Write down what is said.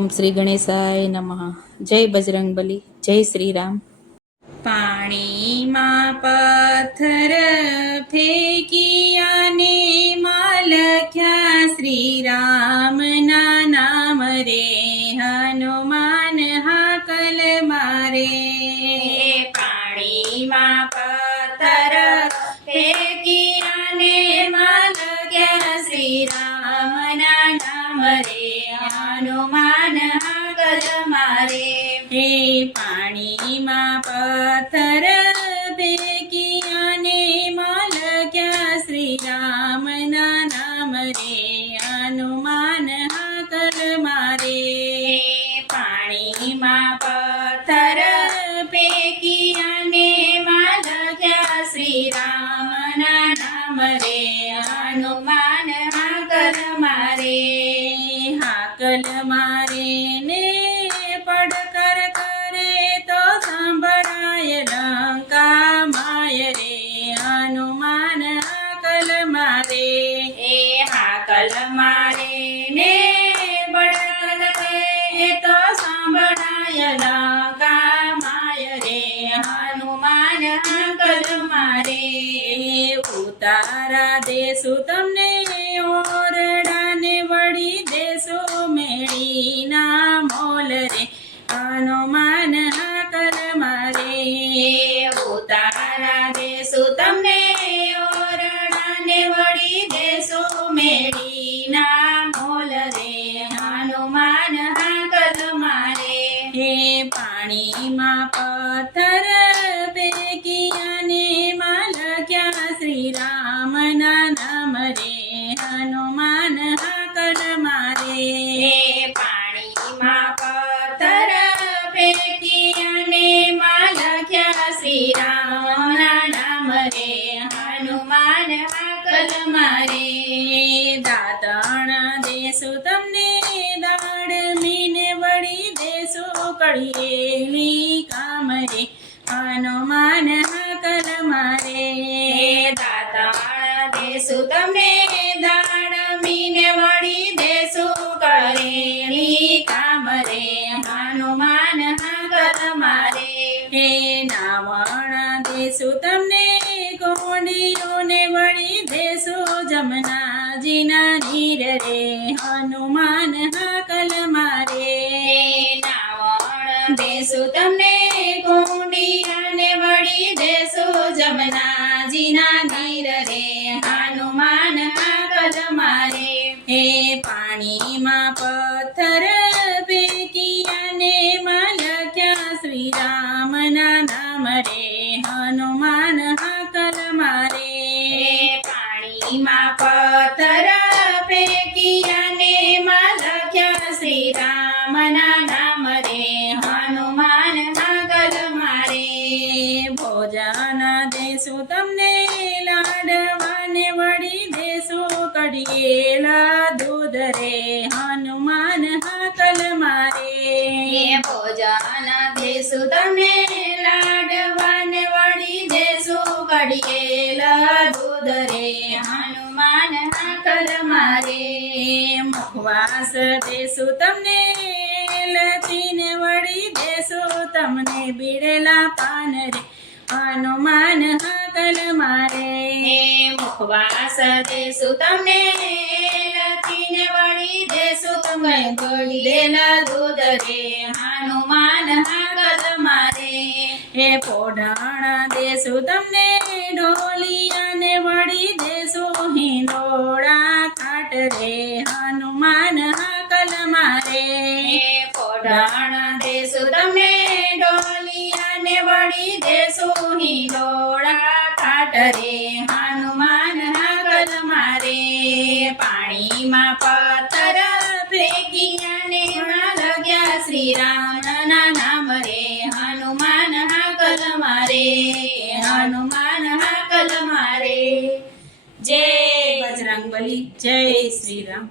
ઓમ શ્રી ગણેશાય નમઃ. જય બજરંગબલી, જય શ્રી રામ. પાણીમાં પથ્થર ફેંકિયાને માં લખ્યા શ્રી રામના નામ રે, હનુમાન હાકલ મારે. પાણીમાં પથ્થર ફેંકિયાને માં લખ્યા શ્રી રામના નામ રે, હનુમાન હાકલ મારે. હે પાણીમાં પથ્થર ફેંકિયાને માં લખ્યા શ્રી રામના નામ રે, હનુમાન હાકલ મારે. પાણીમાં પથ્થર ફેંકિયાને માં લખ્યા શ્રી રામના નામ રે, હનુમાન હાકલ મારે. હાકલ મારે ને પડકર કરે તો સાંભળાય લંકા માય રે, હનુમાન હાકલ મારે. એ હાકલ મારે ને પડકર કરે તો સાંભળાય લંકા માય રે, હનુમાન હાકલ મારે. ઉતારા દેશું તમને ઓરડાને વળી દેશું મેળીના મોલ રે, હનુમાન હાકલ મારે. ઉતારા દેશું તમને ઓરડાને વળી દેશું મેળીના મોલ રે, હનુમાન હાકલ મારે. હે પાણીમાં પથ્થર ફેંકિયાને માં લખ્યા શ્રી રામના નામ રે, હનુમાન હાકલ મારે. પાણીમાં પથ્થર ફેંકિયાને માં લખ્યા શ્રી રામના નામ રે, હનુમાન હાકલ મારે. દાતણ દેશું તમને દાડમીને વળી દેશું કળિયેલી કામ રે, હનુમાન હાકલ મારે. દાતણ દેશું તમને દાડમીને વળી દેશું કળિયેલી કામ રે, હનુમાન હાકલ મારે. હે નાવણ દેશું તમને કોંડીઓને વળી દેશું જમનાજીના નીર રે, હનુમાન હાકલ મારે. નાવણ દેશું તમને કોંડીયાને વળી દેશું જમનાજીના નીર રે, હનુમાન હાકલ મારે. હે પાણીમાં પથ્થર ફેંકિયાને માં લખ્યા શ્રી રામના નામ રે, હનુમાન હાકલ મારે. પાણીમાં પથ્થર ફેંકિયાને માં લખ્યા શ્રી રામના નામ રે, હનુમાન હાકલ મારે. ભોજન દેશું તમને લાડવાને વળી દેશું કઢિયેલા દૂધ રે, હનુમાન હાકલ મારે. ભોજન દેશું તમને લાડવાને વળી દેશું કઢિયેલા દૂધ રે, હનુમાન હાકલ મારે. મુખવાસ દેશું તમને લચીને વળી દેશું તમને બીડેલા પાન રે, હનુમાન હાકલ મારે. મુખવાસ દેશું તમને લચીને વળી દેશું તમને બીડેલા દૂધ રે, હનુમાન હાકલ મારે. હે પોઢણ દેશું તમને ઢોલિયાને વળી દેશું હિંડોળા ખાટ રે, હનુમાન હાકલ મારે. પોઢણ દેશું તમને ઢોલિયાને વળી દેશું હિંડોળા ખાટ રે, હનુમાન હાકલ મારે. પાણીમાં પથ્થર ફેંકિયાને માં લખ્યા શ્રી રામના નામ રે, હનુમાન હાકલ મારે, હનુમાન હાકલ મારે. જય બજરંગબલી, જય શ્રી રામ.